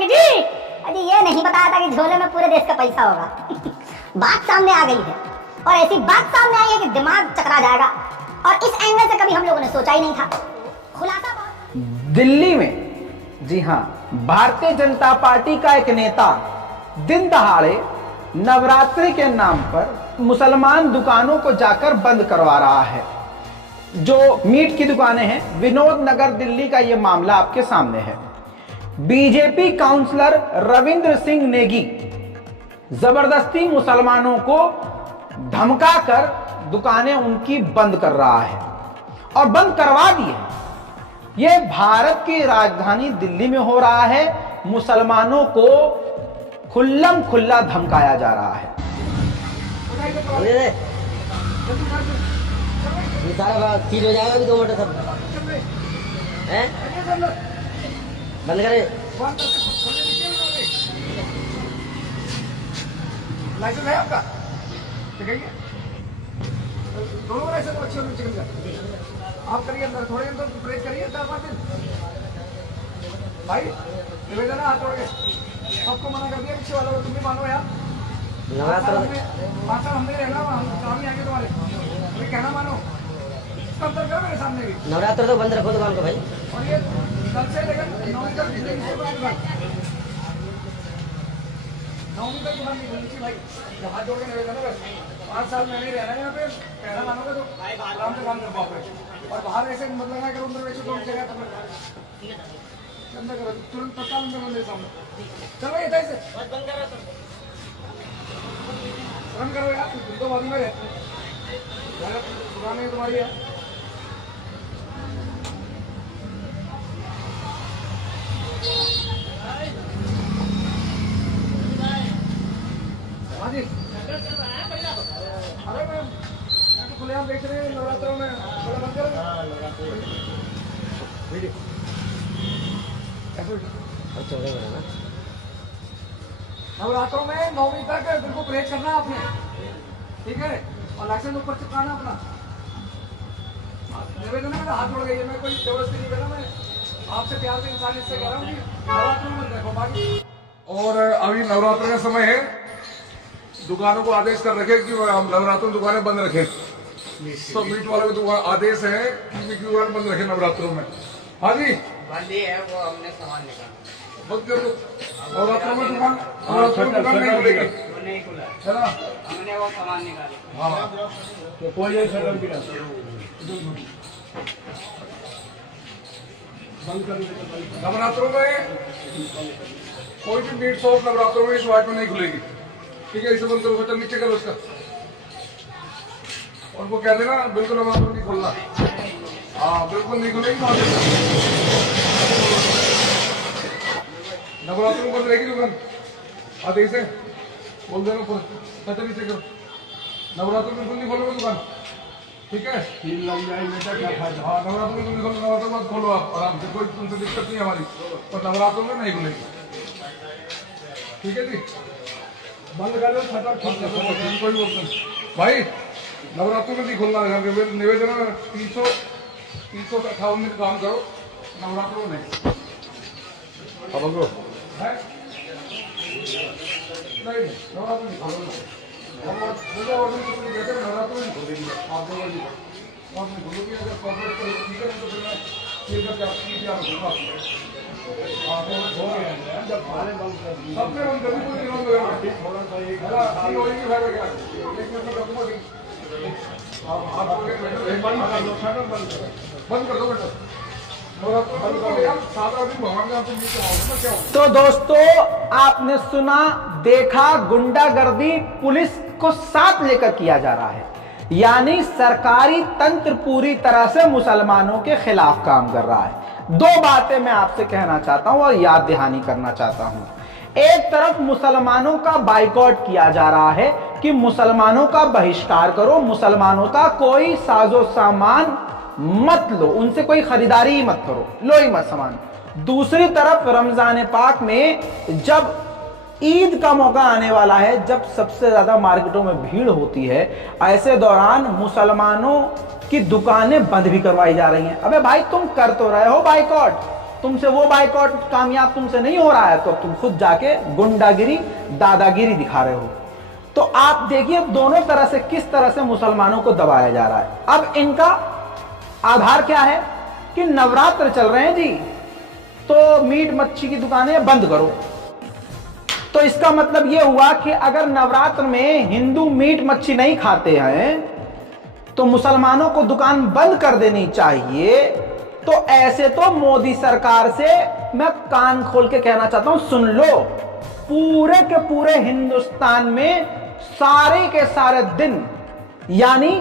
करेंगे जी। अजी ये नहीं बताया था कि झोले में पूरे देश का पैसा होगा। बात सामने आ गई है और ऐसी बात सामने आई है कि दिमाग चकरा जाएगा और इस एंगल से कभी हम लोगों ने सोचा ही नहीं था। खुलासा दिल्ली में, जी हाँ, भारतीय जनता पार्टी का एक नेता दिन दहाड़े नवरात्रि के नाम पर मुसलमान दुकानों को जाकर बंद करवा रहा है। जो मीट की दुकानें हैं, विनोद नगर दिल्ली का यह मामला आपके सामने है। बीजेपी काउंसलर रविंद्र सिंह नेगी जबरदस्ती मुसलमानों को धमकाकर दुकानें उनकी बंद कर रहा है और बंद करवा दी है। यह भारत की राजधानी दिल्ली में हो रहा है। मुसलमानों को खुल्लम खुल्ला धमकाया जा रहा है। ये सारा सील हो जाएगा अभी 2 मिनट सब हैं? बंद करे। लाइसेंस है आपका? दिखाइए। दोनों लाइसेंस अच्छे होने चाहिए। आप करिए अंदर, थोड़े अंदर प्रेस करिए 4-5 दिन। भाई निवेदन है, हाथ जोड़ के सबको मना कर दिया। पीछे वालों को तुम भी मानो यार। 5 साल हमने रहना, हम काम ही आएंगे तुम्हारे। तुम्हें कहना मानो, इसका अंतर करो मेरे सामने भी। नवरात्र तो बंद रखो दुकान को भाई। और ये कल से लेकर 9वीं तक दुकान नहीं खुलनी चाहिए भाई। हाथ जोड़ के निवेदन है। 5 साल मैंने ही रहना है यहाँ पे। कहना मानोगे तो आराम से काम कर पाओगे। और बाहर ऐसे मतलब ना करो, अंदर वैसे तो जगह अंदर करो, तुरंत तत्काल अंदर मेरे सामने। चलो ये से रन करो यार, तुम तो बाजू में रहते दुकान है तुम्हारी है। हाँ जी, अरे मैं तो खुलेआम देख रहे हैं नवरात्रों में बड़ा बंद करेंगे। नवरात्रों में 9वीं तक बिल्कुल परहेज करना आपने, ठीक है? और लाइसेंस ऊपर चिपकाना अपना। निवेदन है, मेरा हाथ जोड़ गई। मैं कोई जबरदस्ती नहीं कर रहा, मैं आपसे प्यार से इंसान इससे कह रहा हूँ कि नवरात्रों में देखो बाकी। और अभी नवरात्र का समय है, दुकानों को आदेश कर रखे कि हम नवरात्रों में दुकानें बंद रखें। सब मीट वालों को आदेश है कि दुकान बंद रखें नवरात्रों में। हाँ जी, बंदी है, वो हमने सामान निकाला बंद कर दो। नवरात्रों में दुकान नहीं खुलेगी। वो नहीं खुला, है ना? हमने वो सामान निकाला। हाँ, तो कोई शटर भी नवरात्रों में कोई भी मीट शॉप नवरात्रों में इस वाइट में नहीं खुलेगी, ठीक है? इसे बंद करो, बच्चा नीचे करो इसका। उनको कह देना बिल्कुल नवरात्रों नहीं खोलना। हाँ, बिल्कुल नहीं खुलेगी नवरात्रों में बंद रहेगी दुकान। आदेश है, बोल देना बच्चा नीचे करो। नवरात्रों में बिल्कुल नहीं खोलोगे दुकान, ठीक है? लग जाएगी बेटा, क्या फायदा। हाँ, नवरात्रों में तुम खोलो, नवरात्रों में खोलो आप आराम से, कोई तुमसे दिक्कत नहीं हमारी, पर नवरात्रों में नहीं खुलेगी, ठीक है जी? बंद कर दो, शटर खोल दो, कोई बोलते नहीं भाई। नवरात्रों में नहीं खोलना है। निवेदन है 358 में काम करो, नवरात्रों में नहीं। अब अगो है नहीं, नवरात्रों नहीं खोलो। कहते हैं नवरात्रों में खोलेगी आप बोलोगी, और मैं बोलूँगी अगर कॉर्पोरेट को ठीक है तो फिर मैं फिर करके आपकी तैयार होगा। सबसे बंद कर दी, बंद कर दो बेटा। तो दोस्तों, आपने सुना, देखा, गुंडागर्दी पुलिस को साथ लेकर किया जा रहा है। यानी सरकारी तंत्र पूरी तरह से मुसलमानों के खिलाफ काम कर रहा है। 2 बातें मैं आपसे कहना चाहता हूं और याद दहानी करना चाहता हूं। एक तरफ मुसलमानों का बाइकआउट किया जा रहा है कि मुसलमानों का बहिष्कार करो, मुसलमानों का कोई साजो सामान मत लो, उनसे कोई खरीदारी ही मत करो, लो ही मत सामान। दूसरी तरफ रमजान पाक में जब ईद का मौका आने वाला है, जब सबसे ज्यादा मार्केटों में भीड़ होती है, ऐसे दौरान मुसलमानों की दुकानें बंद भी करवाई जा रही हैं। अबे भाई, तुम कर तो रहे हो बाइकआउट, तुमसे वो बाइकआउट कामयाब तुमसे नहीं हो रहा है तो तुम खुद जाके गुंडागिरी दादागिरी दिखा रहे हो। तो आप देखिए दोनों तरह से किस तरह से मुसलमानों को दबाया जा रहा है। अब इनका आधार क्या है कि नवरात्र चल रहे हैं जी, तो मीट मच्छी की दुकानें बंद करो। तो इसका मतलब यह हुआ कि अगर नवरात्र में हिंदू मीट मच्छी नहीं खाते हैं तो मुसलमानों को दुकान बंद कर देनी चाहिए। तो ऐसे तो मोदी सरकार से मैं कान खोल के कहना चाहता हूं, सुन लो, पूरे के पूरे हिंदुस्तान में सारे के सारे दिन यानी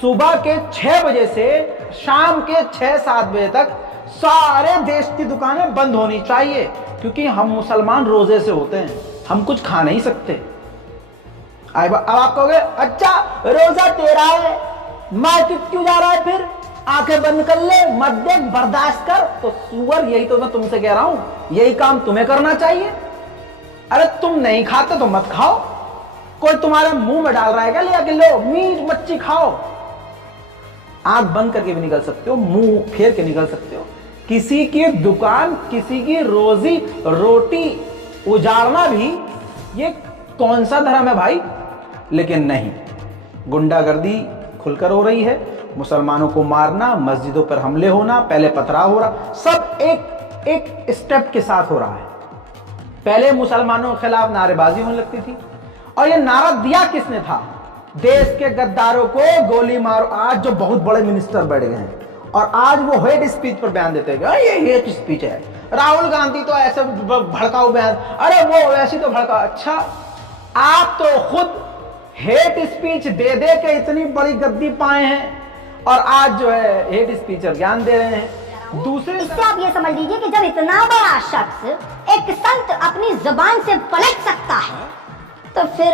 सुबह के 6 बजे से शाम के 6-7 बजे तक सारे देश की दुकानें बंद होनी चाहिए, क्योंकि हम मुसलमान रोजे से होते हैं, हम कुछ खा नहीं सकते। अब आप कहोगे अच्छा रोजा तेरा है, मार्केट क्यों जा रहा है, फिर आंखें बंद कर ले, मत देख, बर्दाश्त कर। तो सुअर, यही तो मैं तुमसे कह रहा हूं, यही काम तुम्हें करना चाहिए। अरे तुम नहीं खाते तो मत खाओ, कोई तुम्हारे मुंह में डाल रहा है क्या, ले आके लो मीट मच्छी खाओ। आंख बंद करके भी निकल सकते हो, मुंह फेर के निकल सकते हो। किसी की दुकान, किसी की रोजी रोटी उजाड़ना भी ये कौन सा धर्म है भाई। लेकिन नहीं, गुंडागर्दी खुलकर हो रही है, मुसलमानों को मारना, मस्जिदों पर हमले होना, पहले पथराव हो रहा, सब एक एक स्टेप के साथ हो रहा है। पहले मुसलमानों के खिलाफ नारेबाजी होने लगती थी, और ये नारा दिया किसने था, देश के गद्दारों को गोली मारो। आज जो बहुत बड़े मिनिस्टर बैठ गए हैं और आज वो हेट स्पीच पर बयान देते हैं, ये हेट स्पीच है, राहुल गांधी तो ऐसे भड़काऊ बयान, अरे वो वैसी तो भड़का। अच्छा, आप तो खुद हेट स्पीच दे दे के इतनी बड़ी गद्दी पाए हैं और आज जो है हेट स्पीचर ज्ञान दे रहे हैं। दूसरे इससे आप ये समझ लीजिए कि जब इतना बड़ा शख्स, एक संत अपनी जुबान से पलट सकता है, तो फिर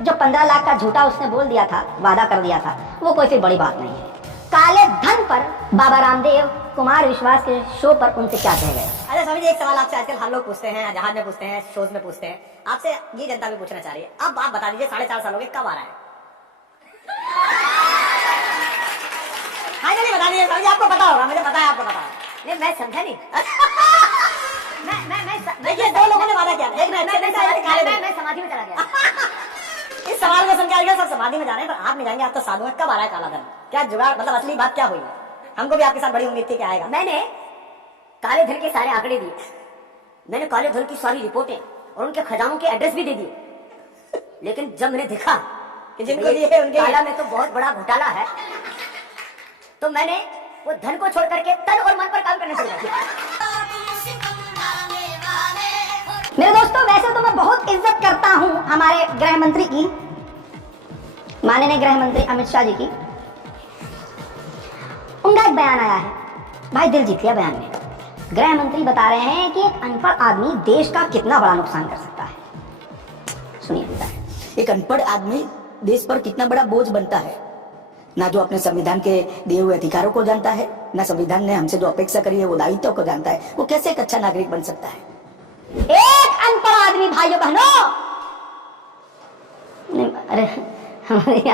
जो 15 लाख का झूठा उसने बोल दिया था, वादा कर दिया था, वो कोई फिर बड़ी बात नहीं है। काले धन पर बाबा रामदेव कुमार विश्वास के शो पर उनसे क्या कह गए। अच्छा स्वामी जी, एक सवाल आपसे आजकल हम लोग पूछते हैं, जहाज में पूछते हैं, शोज में पूछते हैं, आपसे ये जनता भी पूछना चाह रही है। अब आप बता दीजिए 4.5 साल हो गए, कब आ रहा है? हाँ नहीं बता दीजिए स्वामी जी, आपको पता होगा, मुझे पता है आपको पता होगा। नहीं मैं समझा नहीं। देखिए 2 लोगों ने वादा किया, एक मैं समाधि में चला गया। इस सवाल को सुन के सब समाधि में जा रहे हैं, पर आप नहीं जाएंगे, आप तो साधु हैं। कब आ रहा है काला धन? क्या जुगाड़, मतलब असली बात क्या हुई? हमको भी आपके साथ बड़ी उम्मीद थी कि आएगा। मैंने काले धन के सारे आंकड़े दिए, मैंने काले धन की सारी रिपोर्टें और उनके खजानों के एड्रेस भी दे दिए, लेकिन जब मैंने देखा कि जिनको दिए उनके काला में तो बहुत बड़ा घोटाला है, तो मैंने वो धन को छोड़ करके तन और मन पर काम करना शुरू कर दिया। मेरे दोस्तों, वैसे तो मैं बहुत इज्जत करता हूं हमारे गृह मंत्री की, माननीय गृह मंत्री अमित शाह जी की। उनका एक बयान आया है, भाई दिल जीत लिया बयान में। गृह मंत्री बता रहे हैं कि एक अनपढ़ आदमी देश का कितना बड़ा नुकसान कर सकता है। सुनिए, एक अनपढ़ आदमी देश पर कितना बड़ा बोझ बनता है, ना जो अपने संविधान के दिए हुए अधिकारों को जानता है, ना संविधान ने हमसे जो अपेक्षा करी है वो दायित्व को जानता है, वो कैसे एक अच्छा नागरिक बन सकता है। एक अनपढ़ आदमी, भाइयों बहनों, अरे हमारे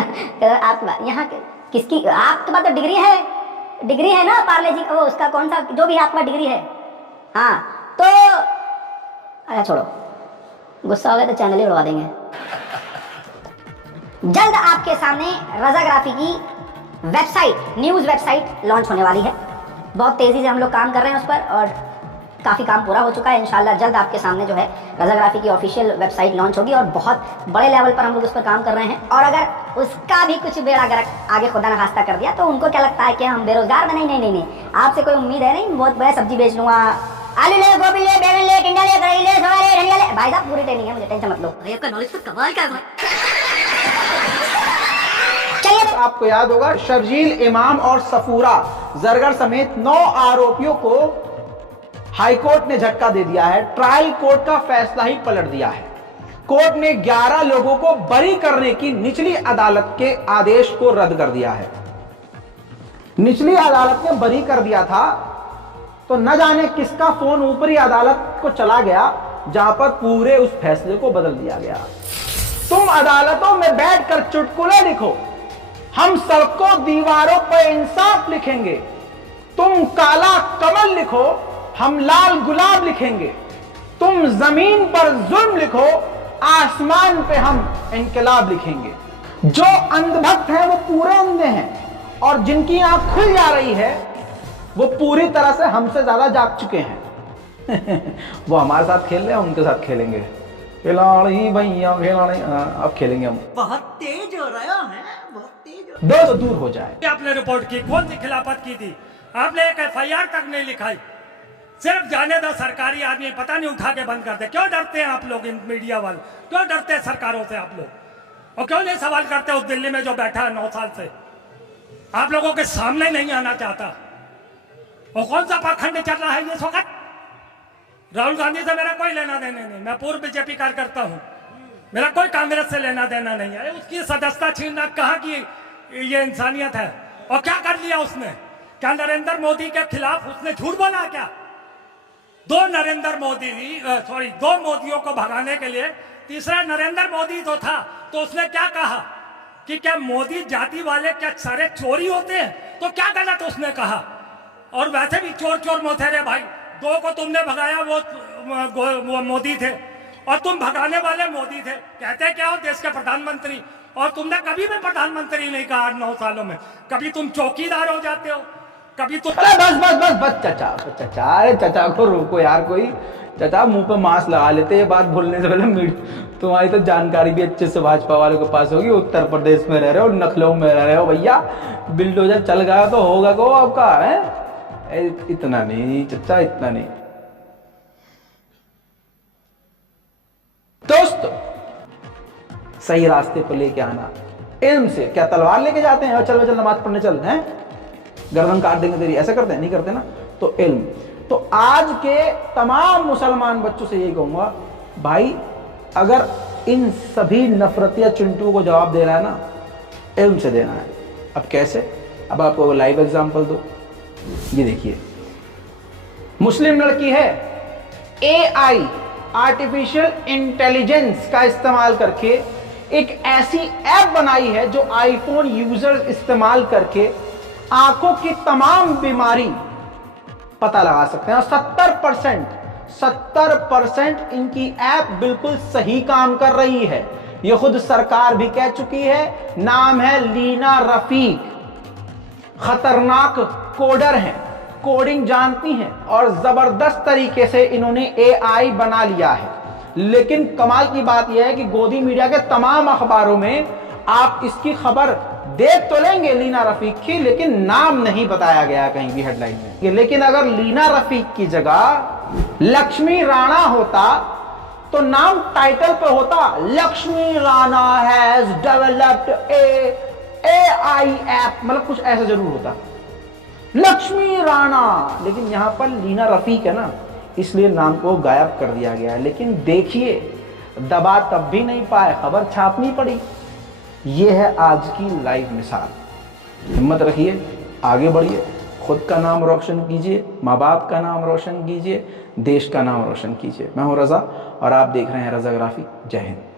आप यहाँ किसकी, आपके पास तो डिग्री है ना, पार्ले जी, वो उसका कौन सा, जो भी आपका डिग्री है, हाँ, तो अरे छोड़ो, गुस्सा हो गया तो चैनल ही उड़वा देंगे। जल्द आपके सामने रजाग्राफी की वेबसाइट, न्यूज़ वेबसाइट लॉन्च होने वाली है। बहुत तेज़ी से हम लोग काम कर रहे हैं उस पर और काफ़ी काम पूरा हो चुका है। इंशाल्लाह जल्द आपके सामने जो है रजाग्राफी की ऑफिशियल वेबसाइट लॉन्च होगी और बहुत बड़े लेवल पर हम लोग उस पर काम कर रहे हैं। और अगर उसका भी कुछ बेड़ा गर्क आगे खुदा न खास्ता कर दिया तो उनको क्या लगता है कि हम बेरोजगार बने? नहीं, आपसे कोई उम्मीद है नहीं, बहुत बड़ा सब्जी बेच लूँगा, आलू ले, गोभी ले, बैंगन ले, टिंडा ले, करेले ले, सोया ले, धनिया ले। भाई साहब पूरी ट्रेनिंग है, मुझे टेंशन मत लो। आपका नॉलेज तो कमाल का है। आपको याद होगा शर्जील इमाम और सफूरा जरगर समेत 9 आरोपियों को हाईकोर्ट ने झटका दे दिया है। ट्रायल कोर्ट का फैसला ही पलट दिया है। कोर्ट ने 11 लोगों को बरी करने की निचली अदालत के आदेश को रद्द कर दिया है। निचली अदालत ने बरी कर दिया था तो न जाने किसका फोन ऊपरी अदालत को चला गया जहां पर पूरे उस फैसले को बदल दिया गया। तुम अदालतों में बैठकर चुटकुले लिखो, हम सड़कों दीवारों पर इंसाफ लिखेंगे। तुम काला कमल लिखो, हम लाल गुलाब लिखेंगे। तुम जमीन पर जुल्म लिखो, आसमान पे हम इनकलाब लिखेंगे। जो अंधभक्त हैं वो पूरे अंधे हैं, और जिनकी आंख खुल जा रही है वो पूरी तरह से हमसे ज्यादा जाग चुके हैं। वो हमारे साथ खेल रहे हैं, उनके साथ खेलेंगे। खिलाड़ी भैया खिलाड़ी, अब खेलेंगे हम। बहुत तेज हो रहा है, बहुत तेज। दोस्त दूर हो जाए। आपने रिपोर्ट की, कौन सी खिलाफत की थी? आपने एक FIR तक नहीं लिखाई। सिर्फ जाने दो सरकारी आदमी, पता नहीं उठा के बंद कर दे। क्यों डरते हैं आप लोग, इन मीडिया वाले क्यों डरते हैं सरकारों से आप लोग? और क्यों नहीं सवाल करते उस दिल्ली में जो बैठा है 9 साल से, आप लोगों के सामने नहीं आना चाहता? और कौन सा पाखंड चल रहा है इस वक्त? राहुल गांधी से मेरा कोई लेना देना नहीं, मैं पूर्व BJP कार्यकर्ता हूं, मेरा कोई कांग्रेस से लेना देना नहीं है। उसकी सदस्यता छीनना कहाँ की ये इंसानियत है? और क्या कर लिया उसने? क्या नरेंद्र मोदी के खिलाफ उसने झूठ बोला क्या? दो मोदियों को भगाने के लिए तीसरा नरेंद्र मोदी जो था, तो उसने क्या कहा कि क्या मोदी जाति वाले क्या सारे चोरी होते हैं? तो क्या गलत उसने कहा? और वैसे भी चोर चोर मोथेरे भाई, 2 को तुमने भगाया, वो मोदी थे, और तुम भगाने वाले मोदी थे। कहते क्या हो, देश के प्रधानमंत्री, और तुमने कभी भी प्रधानमंत्री नहीं कहा 9 सालों में। कभी तुम चौकीदार हो जाते हो, कभी तुम। अरे बस चाचा, अरे चाचा को रोको यार, कोई चाचा मुंह पे मास्क लगा लेते। ये बात बोलने से पहले तुम्हारी तो जानकारी भी अच्छे से भाजपा वालों के पास होगी। उत्तर प्रदेश में रह रहे हो, लखनऊ में रह रहे हो भैया, बिल्डोजर चल गया तो होगा को आपका है। इतना नहीं चाचा, इतना नहीं। दोस्तों, सही रास्ते पर लेके आना, इल्म से। क्या तलवार लेके जाते हैं और चल नमाज पढ़ने चल हैं, गर्दन काट देंगे तेरी, ऐसे करते हैं? नहीं करते ना। तो इल्म। तो आज के तमाम मुसलमान बच्चों से यही कहूंगा, भाई अगर इन सभी नफरतिया चिंटुओं को जवाब दे रहा है ना, इल्म से देना है। अब कैसे? अब आपको लाइव एग्जांपल दो। ये देखिए, मुस्लिम लड़की है, AI आर्टिफिशियल इंटेलिजेंस का इस्तेमाल करके एक ऐसी ऐप बनाई है जो आईफोन यूजर्स इस्तेमाल करके आंखों की तमाम बीमारी पता लगा सकते हैं। और 70% इनकी ऐप बिल्कुल सही काम कर रही है। यह खुद सरकार भी कह चुकी है। नाम है लीना रफीक। खतरनाक कोडर हैं, कोडिंग जानती हैं, और जबरदस्त तरीके से इन्होंने AI बना लिया है। लेकिन कमाल की बात यह है कि गोदी मीडिया के तमाम अखबारों में आप इसकी खबर देख तो लेंगे लीना रफीक की, लेकिन नाम नहीं बताया गया कहीं भी हेडलाइन में। लेकिन अगर लीना रफीक की जगह लक्ष्मी राणा होता तो नाम टाइटल पे होता, Lakshmi Rana has developed AI app, मतलब कुछ ऐसा जरूर होता, लक्ष्मी राणा। लेकिन यहां पर लीना रफीक है ना, इसलिए नाम को गायब कर दिया गया है। लेकिन देखिए, दबा तब भी नहीं पाए, खबर छापनी पड़ी। यह है आज की लाइव मिसाल। हिम्मत रखिए, आगे बढ़िए, खुद का नाम रोशन कीजिए, माँ बाप का नाम रोशन कीजिए, देश का नाम रोशन कीजिए। मैं हूं रजा और आप देख रहे हैं रजाग्राफी। जय हिंद।